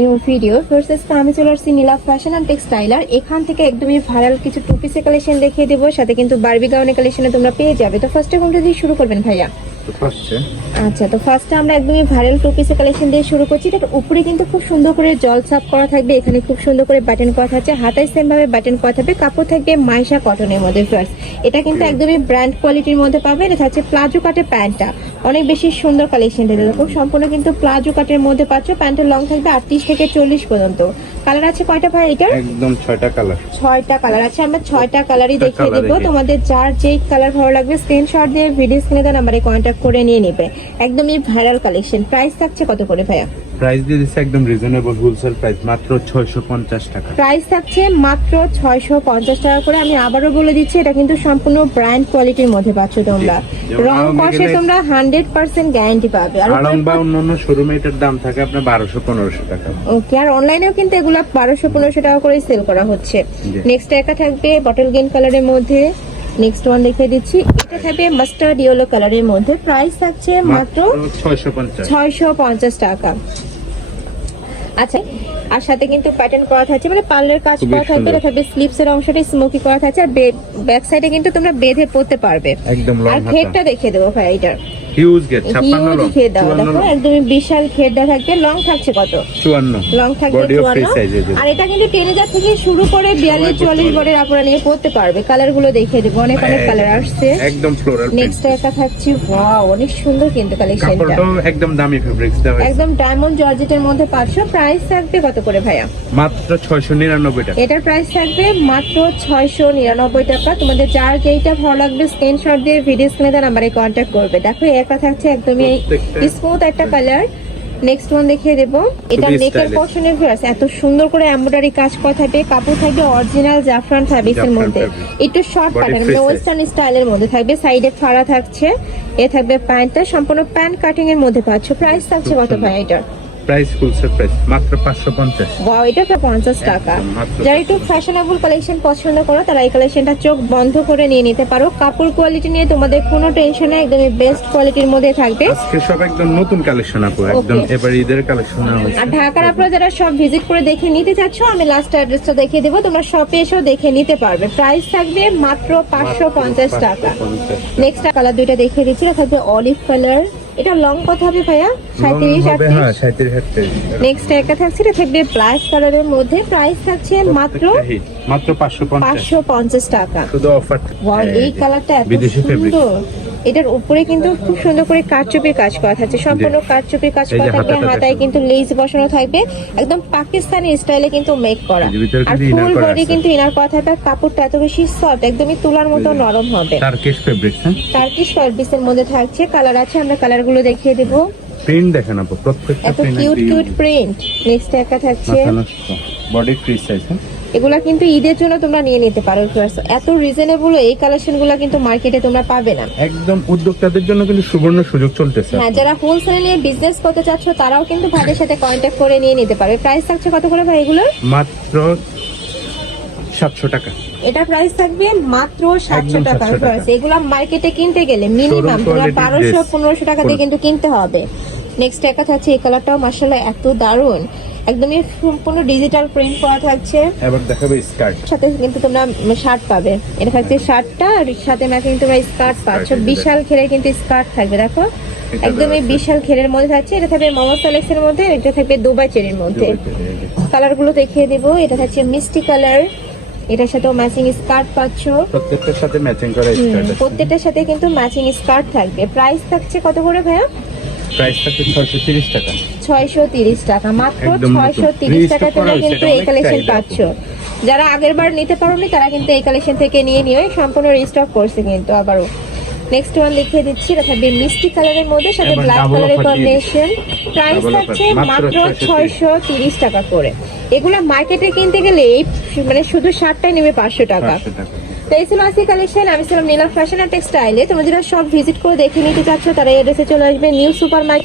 new video. Versus আমি এখান থেকে একদমই ভাইরাল কিছু টু দেখিয়ে দেবো। সাথে কিন্তু বারবি গাউনের কালেকশনে তোমরা পেয়ে যাবে। তো ফার্স্টে কোনটা শুরু করবেন ভাইয়া? তো ফার্স্টে আচ্ছা তো ফার্স্টে আমরা একদমই ভাইরাল টু পিসের কালেকশন দিয়ে শুরু করছি। এটার উপরে কিন্তু খুব সুন্দর করে জল করা থাকবে। এখানে খুব সুন্দর করে বাটন করা থাকছে। হাতায় সেম ভাবে বাটন করা থাকবে। কাপড় থাকবে মাইশা কটনের মধ্যে এটা কিন্তু একদমই ব্র্যান্ড কোয়ালিটির মধ্যে পাবেন। এটা হচ্ছে প্লাজো কাটের প্যান্টটা অনেক বেশি সুন্দর কালেকশন সম্পূর্ণ কিন্তু প্লাজো কাটের মধ্যে পাচ্ছ। প্যান্টের লং থাকবে আটত্রিশ থেকে চল্লিশ পর্যন্ত। কালার আছে কয়টা ভাই এটার? একদম ছয়টা কালার ছয়টা কালার আছে আমরা ছয়টা কালারই দেখিয়ে দেবো। তোমাদের যার যেই কালার ভালো লাগবে স্ক্রিনশট দিয়ে ভিডিও স্ক্রিনে দেওয়া নাম্বারে কন্ট্যাক্ট করে নিয়ে নেবে। একদমই ভাইরাল কালেকশন প্রাইস থাকছে কত করে ভাইয়া? প্রাইস দিয়ে দিচ্ছে একদম রিজনেবল হোলসেল প্রাইস মাত্র ছয়শো পঞ্চাশ টাকা। প্রাইস থাকছে মাত্র ছয়শো পঞ্চাশ টাকা করে। আমি আবারও বলে দিচ্ছি এটা কিন্তু সম্পূর্ণ ব্র্যান্ড কোয়ালিটির মধ্যে পাচ্ছ তোমরা। রং কষে তোমরা হান্ড্রেড পার্সেন্ট গ্যারান্টি পাবে। আর আড়ং বা অন্যান্য শোরুমে এটার দাম থাকে আপনার বারোশো পনেরোশো টাকা। ওকে আর অনলাইনেও কিন্তু এগুলো বারোশো পনেরোশো টাকা করে সেল করা হচ্ছে। নেক্সট একা থাকবে বটল গ্রিন কালারের মধ্যে। নেক্সট ওয়ান দেখিয়ে দিচ্ছি। এটা থাকবে মাস্টার্ড ইয়েলো কালারের মধ্যে। প্রাইস থাকছে মাত্র ছয়শো পঞ্চাশ। টাকা। আচ্ছা আর সাথে কিন্তু প্যাটার্ন করা থাকছে মানে পার্লার কাজ করা থাকবে। এটা থাকবে স্লিপস এর অংশটা স্মোকি করা থাকছে আর ব্যাক সাইডে কিন্তু তোমরা বেঁধে পড়তে পারবে। একদম আর ঘেরটা দেখিয়ে দেবো ভাই এটার হিউজ গেট ছাপ্পান্ন হিউজ লং দেখো একদমই বিশাল থাকবে লং থাকছে কত? চুয়ান্ন। লং থাকবে বডি অফ ফ্রি চুয়ান্ন সাইজে আর এটা কিন্তু টেন হাজার থেকে শুরু করে বিয়াল্লিশ পড়তে চুয়াল্লিশ পারবে। বরের আপনারা নিয়ে পড়তে পারবে। কালারগুলো দেখিয়ে দেবো অনেক অনেক কালার আসছে। একদম ফ্লোরাল নেক্সট একটা থাকছে ওয়াও অনেক সুন্দর কিন্তু কালেকশনটা কাপড়টাও একদম দামি ফেব্রিক্স একদম ডায়মন্ড জর্জেটের মধ্যে পাচ্ছ প্রাইস থাকবে কত করে ভাইয়া? মাত্র ছয়শো নিরানব্বই টাকা। এটার প্রাইস থাকবে মাত্র ছয়শো নিরানব্বই টাকা। তোমাদের যার যেইটা ভালো লাগবে স্ক্রিনশট দিয়ে ভিডিও স্ক্রিনে দেওয়া নাম্বারে কন্ট্যাক্ট করবে। দেখো একা থাকছে একদমই স্মুথ একটা কালার নেক্সট ওয়ান দেখিয়ে দেবো। এটা নেকের। পোর্শনের ভিউয়ার্স এত সুন্দর করে এমব্রয়ডারি কাজ করা থাকবে। কাপড় থাকবে অরিজিনাল জাফরান ফ্যাব্রিক্স এর মধ্যে। একটু শর্ট প্যাটার্ন মানে। ওয়েস্টার্ন স্টাইলের মধ্যে থাকবে। সাইডে ফাড়া থাকছে। এ থাকবে প্যান্টটা সম্পূর্ণ প্যান্ট কাটিং এর মধ্যে পাচ্ছ। প্রাইস থাকছে কত ভাই এটার? প্রাইস হোলসেল প্রাইস মাত্র পাঁচশো পঞ্চাশ। ওয়াও এটা প্রায় পঞ্চাশ টাকা। যারা একটু ফ্যাশনেবল কালেকশন পছন্দ করো তারা এই কালেকশনটা চোখ বন্ধ করে নিয়ে নিতে পারো। কাপড় কোয়ালিটি নিয়ে তোমাদের কোনো টেনশন নেই একদমই বেস্ট কোয়ালিটির মধ্যে থাকবে। আজকে সব একদম নতুন কালেকশন আপু একদম. এবার ঈদের কালেকশন হয়েছে। আর ঢাকার আপনারা যারা সব ভিজিট করে দেখে নিতে চাচ্ছ আমি লাস্ট অ্যাড্রেসটা দেখিয়ে দেবো। তোমরা শপে এসেও দেখে নিতে পারবে। প্রাইস থাকবে মাত্র পাঁচশো পঞ্চাশ টাকা। নেক্সট কালার দুইটা দেখিয়ে দিচ্ছি থাকবে অলিভ কালার এটা লং কত হবে ভাইয়া? সাঁত্রিশ হবে আটত্রিশ? হ্যাঁ সাঁত্রিশ আটত্রিশ। নেক্সট একটা থাকছে এটা থাকবে ব্ল্যাক কালারের মধ্যে। প্রাইস থাকছে মাত্র। মাত্র পাঁচশো পঞ্চাশ। পাঁচশো পঞ্চাশ টাকা। শুধু অফার ওয়াও এই কালারটা এত সুন্দর। এটার উপরে কিন্তু খুব সুন্দর করে কারচুপির কাজ করা থাকছে। সম্পূর্ণ কারচুপির কাজ করা থাকবে। হাতায় কিন্তু লেজ বসানো থাকবে। একদম পাকিস্তানি স্টাইলে কিন্তু মেক করা। আর ফুল বডি কিন্তু ইনার করা থাকবে। কাপড়টা এত বেশি সফট একদমই তুলার মতো নরম হবে। টার্কিশ ফেব্রিক্স হ্যাঁ? টার্কিশ ফ্যাব্রিক্সের মধ্যে থাকছে। কালার আছে আমরা কালারগুলো দেখিয়ে দেবো। প্রিন্ট দেখেন আপু প্রত্যেকটা এত print cute cute print next একটা থাকছে। বডি ফ্রি সাইজ হ্যাঁ? এগুলা কিন্তু ঈদের জন্য তোমরা নিয়ে নিতে পারো। এত রিজনেবল এই কালেকশনগুলা কিন্তু মার্কেটে তোমরা পাবে না একদম উদ্যোক্তাদের জন্য কিন্তু সুবর্ণ সুযোগ চলতেছে হ্যাঁ যারা হোলসেল নিয়ে বিজনেস করতে চাচ্ছ তারাও কিন্তু ভাইদের সাথে কন্ট্যাক্ট করে নিয়ে নিতে পারবে প্রাইস থাকছে কত করে ভাই এগুলোর মাত্র সাতশো টাকা এটা প্রাইস থাকবে মাত্র সাতশো টাকা 700 টাকা। viewers। এগুলা মার্কেটে কিনতে গেলে মিনিমাম তোমরা বারোশো। পনেরোশো টাকা দিয়ে কিন্তু কিনতে হবে নেক্সট একটা থাকছে এই কালারটাও মার্শাল্লাহ এত দারুণ। একদমই সম্পূর্ণ ডিজিটাল প্রিন্ট করা থাকছে। এবার দেখাবে স্কার্ট সাথে কিন্তু তোমরা শার্ট পাবে। এটা থাকছে শার্টটা আর সাথে ম্যাচিং তোমরা স্কার্ট পাচ্ছ। বিশাল ঘেরের কিন্তু স্কার্ট থাকবে দেখো। একদমই বিশাল ঘেরের মধ্যে থাকছে। এটা থাকবে সালেক্স এর মধ্যে এটা থাকবে দুবাই চেরির মধ্যে। কালারগুলো দেখিয়ে দেবো। এটা থাকছে মিষ্টি কালার এটার সাথেও ম্যাচিং স্কার্ট পাচ্ছ। প্রত্যেকটার সাথে ম্যাচিং করা স্কার্ট প্রত্যেকটার সাথে কিন্তু ম্যাচিং স্কার্ট থাকবে। প্রাইস থাকছে কত করে ভাইয়া? প্রাইস থাকবে টাকা। ছয়শো তিরিশ টাকা মাত্র টাকা তোমরা কিন্তু এই কালেকশন পাচ্ছ। যারা আগের বার নিতে পারোনি তারা কিন্তু এই কালেকশন থেকে নিয়ে এই সম্পূর্ণ রিস্টক করছে কিন্তু আবারও। নেক্সট ওয়ান লিখে দিচ্ছি এটা থাকবে মিষ্টি কালারের মধ্যে সাথে ব্ল্যাক কালারের কম্বিনেশন প্রাইস থাকছে মাত্র মাত্র 630 ছয়শো তিরিশ টাকা করে। এগুলো মার্কেটে কিনতে গেলে মানে শুধু শার্টটাই নেবে পাঁচশো টাকা। পাঁচশো টাকা। তো এই ছিল আজকে কালেকশন আমি ছিলাম নীলা ফ্যাশন অ্যান্ড টেক্সটাইলে তোমরা যারা সব ভিজিট করে দেখে নিতে চাচ্ছ, তারা এড্রেসে চলে আসবে। New super market